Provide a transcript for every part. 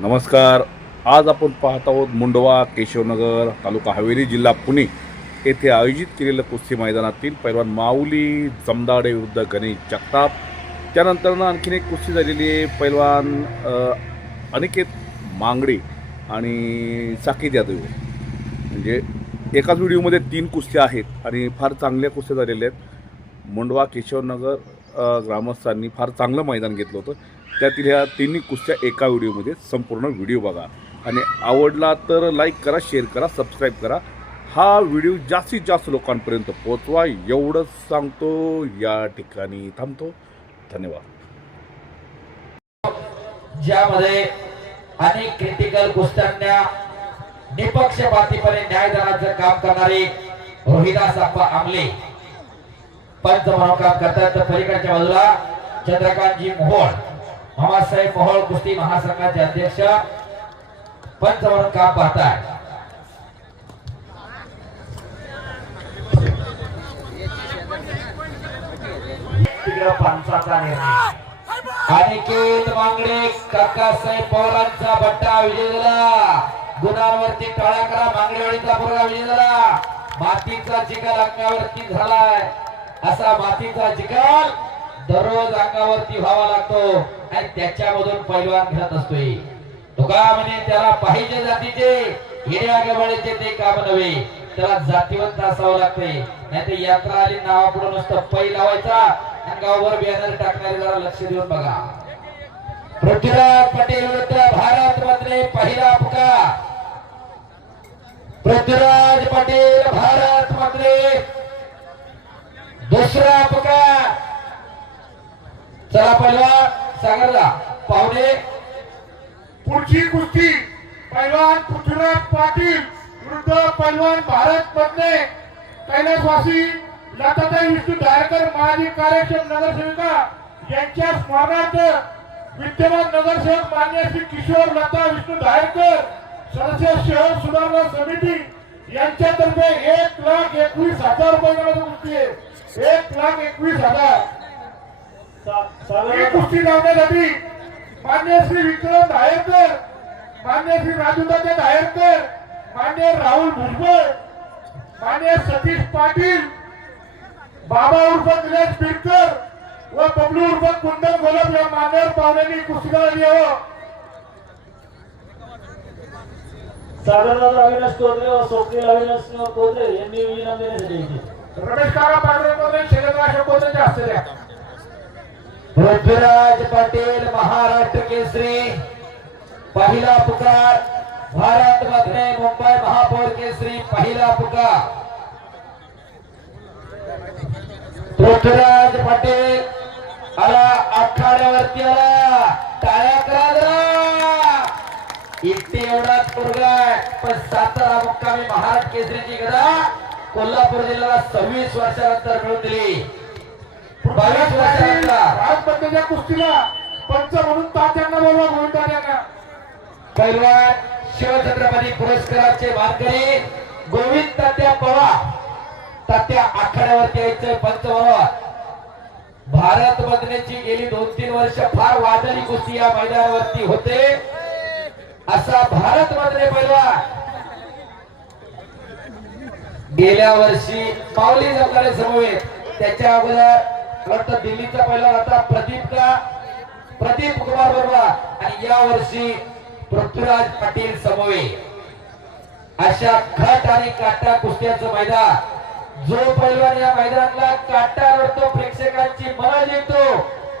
नमस्कार. आज आपण पाहत आहोत मुंडवा केशवनगर तालुका हवेली जिल्हा पुणे येथे आयोजित केलेलं कुस्ती मैदानातील पैलवान माऊली जमदाडे विरुद्ध गणेश जगताप. त्यानंतर आणखीन एक कुस्ती झालेली आहे. पैलवान अनिकेत मांगडे आणि साकेत यादव. म्हणजे एकाच व्हिडिओमध्ये 3 कुस्त्या आहेत आणि फार चांगल्या कुस्त्या झालेल्या आहेत. मुंडवा केशवनगर ग्रामस्थांनी फार चांगलं मैदान घेतलं होतं. त्यातील ह्या 3 कुस्त्या एका व्हिडिओमध्ये संपूर्ण व्हिडिओ बघा आणि आवडला तर लाईक करा, शेअर करा, सबस्क्राईब करा. हा व्हिडिओ जास्तीत जास्त लोकांपर्यंत पोहोचवा एवढंच सांगतो. या ठिकाणी थांबतो. धन्यवाद. ज्यामध्ये अनेक क्रिटिकल कुस्त्यांना निपक्षपातीपणे न्याय देण्याचं काम करणारे रोहिदास अप्पा आमले पंच म्हणून काम करतात. तर पलीकडच्या बाजूला चंद्रकांतजी मोहोळ मामासाहेब मोहोळ कुस्ती महासंघाचे अध्यक्ष पंच म्हणून काम पाहतात. पंचाचा निर्णय अनिकेत मांगडे काकासाहेब पवारांचा बट्टा विजय झाला. गुणांवरती टाळा करा. मांगडेवाडीचा पोरगा विजय झाला. मातीचा चिखल अंगावरती झालाय. असा मातीचा चिखल दररोज अंगावरती व्हावा लागतो आणि त्याच्यामधून पैलवान घेत असतोय. तुका म्हणे त्याला पाहिजे जातीचे हिऱ्या गबाळीचे ते काम नव्हे, त्याला जातीवंत असावं लागते. नाही तर यात्रा आली नावापुढे नुसतं पै लावायचा अंगावर बॅनर टाकणारे जरा लक्ष देऊन बघा. पृथ्वीराज पटेल विरुद्ध भारत मधले पहिला पुकार. पृथ्वीराज पटेल भारत मधले दुसरा पुकार. चला पहिलवान सागरला पाहुणे. पुढची कुस्ती पैलवान पृथ्वीराज पाटील विरुद्ध पैलवान भारत मधले कैलासवासी लताताई विष्णू धारकर माजी कार्यक्षम नगरसेविका यांच्या स्मरणार्थ विद्यमान नगरसेवक मान्य श्री किशोर लता विष्णू धारकर सदस्य शहर सुधारणा समिती यांच्यातर्फे 1,21,000 रुपये कुस्ती आहे. 1,21,000 ही कुस्ती लावण्यासाठी मान्य श्री विक्रम धायरकर, मान्य श्री राजूदादा धायरकर, मान्य राहुल भुजबळ, मान्य सतीश पाटील, बाबा उर्फ निलेश बिरकर व बबलू उर्फ कुंदन गोलब या मान्यवर पाहुण्यांनी कुस्ती लावली आहे. सागरदादा अविनाश कोत्रे व स्वप्नील अविनाश कोत्रे यांनी इनाम देण्यासाठी रमेश काका पांढरे शैलेंद्र अशोक कोत्रेच्या हस्ते द्या. पृथ्वीराज पटेल महाराष्ट्र केसरी पहिला पुकार. भारत मधले मुंबई महापौर केसरी पहिला पुकार. पृथ्वीराज पटेल आला आखाड्यावरती आला. टाळ्या करा जरा. इथे एवढाच पोरगा पण सातारा मुक्कामी महाराष्ट्र केसरीची गदा कोल्हापूर जिल्ह्याला 26 वर्षानंतर मिळवून दिली. 22 वर्षानंतर राजपत्नीच्या कुस्तीला पंच म्हणून तात्यांना बोलवा. गोविंदांना पैलवान शिवछत्रपती पुरस्काराचे मानकरी गोविंद तात्या पवार. तात्या आखाड्यावरती यायचं पंच म्हणून. भारत मधल्याची गेली 2-3 वर्ष फार वादळी कुस्ती या मैदानावरती होते. असा भारत मधले पैलवान गेल्या वर्षी माऊली जमदाडे समवेत, त्याच्या अगोदर वाटतं दिल्लीचा पैलवान आता प्रदीप कुमार बरोबर आणि या वर्षी पृथ्वीराज पाटील समवेत. अशा खट आणि काटा कुस्त्याचं मैदान. जो पैलवान या मैदानाला काटा रडतो, प्रेक्षकांची मनं जिंकतो,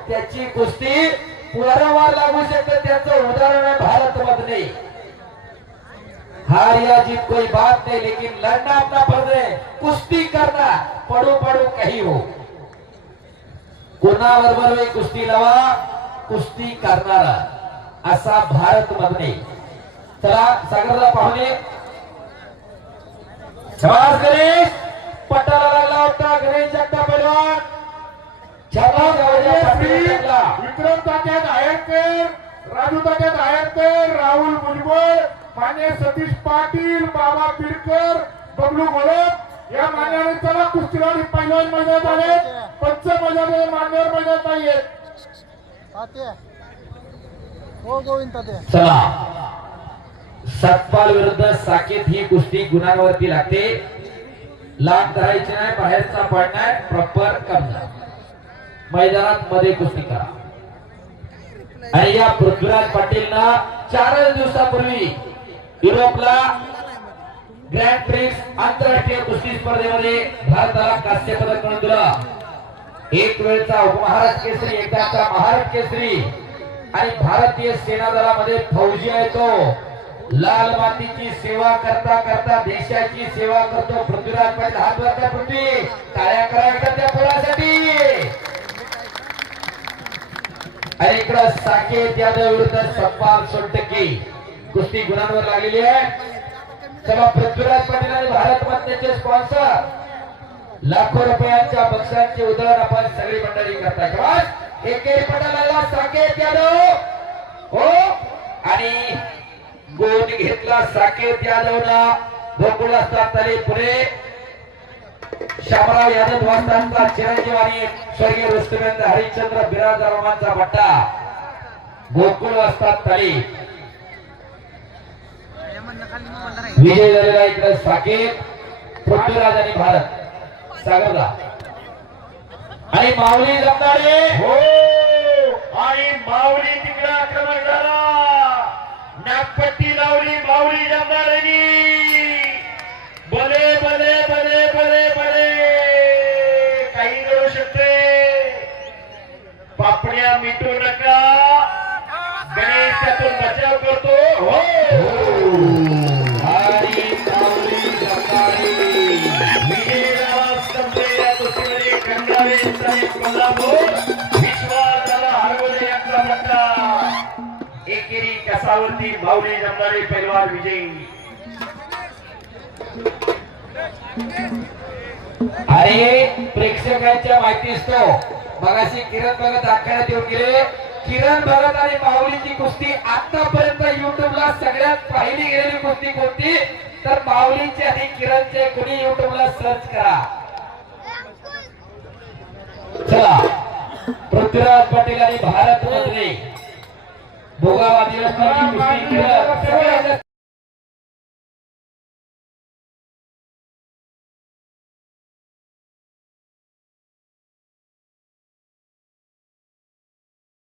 त्याची कुस्ती वारंवार लागू शकते. त्याचं उदाहरण आहे भारत मधले. हार या जीत कोई बात नहीं, लेकिन लड़ना अपना फर्ज है. कुस्ती करना पडू पडू काही हो. कोणाबरोबर कुस्ती लावा, कुस्ती करणारा असा भारत मधले. चला सागरला पाहुणे. शाबास गणेश. पट्टाला लागला होता गणेश जगताप पैलवान. विक्रम तात्या धायरकर, राजू तात्या धायरकर, राहुल भुजबळ, मान्य सतीश पाटील, बाबा बिडकर, बबलू गोलब या मान्यवर चला कुस्तीला पैलवान मैदानात आले. पंच मैदान मान्यवर मैदानात नाहीये. चला सतपाल विरुद्ध साकेत ही कुस्ती गुणांवरती लागते. लांब धरायची नाही, बाहेरचा पडणार, प्रॉपर कब्जा. मैदानात मध्ये कुस्ती करा. आणि या पृथ्वीराज पाटीलना 4 दिवसापूर्वी युरोपला ग्रँड प्रिक्स आंतरराष्ट्रीय कुस्ती स्पर्धेमध्ये भारताला कांस्य पदक मिळवून दिलं. एक वेळचा उपमहाराष्ट्र केसरी, एकदाचा महाराष्ट्र केसरी आणि भारतीय सेना दलामध्ये फौजी आहे तो. लाल मातीची सेवा करता करता देशाची सेवा करतो पृथ्वीराज पाटील. हात वरच्या पृथ्वी, टाळ्या कराव्या त्या पोरासाठी. आणि इकडं साकेत यादव विरुद्ध सतपाल सोनटक्के कुस्ती गुणांवर लागलेली आहे. तेव्हा पृथ्वीराज पाटील आणि भारत रत्नचे स्पॉन्सर लाखो रुपयांच्या बक्षांची उधळण आपण सगळी मंडळी करताय. एकेरी पटाला साकेत यादव हो आणि गोल घेतला साकेत यादवला. गोकुळ असतात तरी पुढे शामराव यादव वास्तांचा चिरंजीव आणि स्वर्गीय रुस्तमेंद्र हरिश्चंद्र बिराजदार रोमांचा भट्टा. गोकुळ असतात तरी विजय झालेला इकडे साकेत, पृथ्वीराज आणि भारत सागरला आणि माऊली जमदाडे हो आणि माऊली तिकडे आक्रमण झाला. नागपट्टी लावली माऊली जमदारेनी. भले भले भले भले भले काही घडू शकते. पापड्या मिटू नका. गणेश त्यातून बचाव करतो. हो आणि माऊली जमदाडे विजयाला संपलेल्या कुस्तीमध्ये खंडारे साहेब कोल्हापूर, विश्वासाला हरवले यांचा पट्टा. एकेरी कसावरती माऊली जमदाडे पैलवान विजयी. अरे प्रेक्षकांच्या माहितीच तो मगाशी किरण भगत दाखवण्यात येऊन गेले. किरण भगत आणि माऊलीची कुस्ती आतापर्यंत युट्यूबला सगळ्यात पाहिली गेलेली कुस्ती कोणती तर माऊलीची आणि किरणचे. कोणी युट्यूबला सर्च करा. चला पृथ्वीराज पाटील आणि भारत मध्ये भोगावादी कुस्ती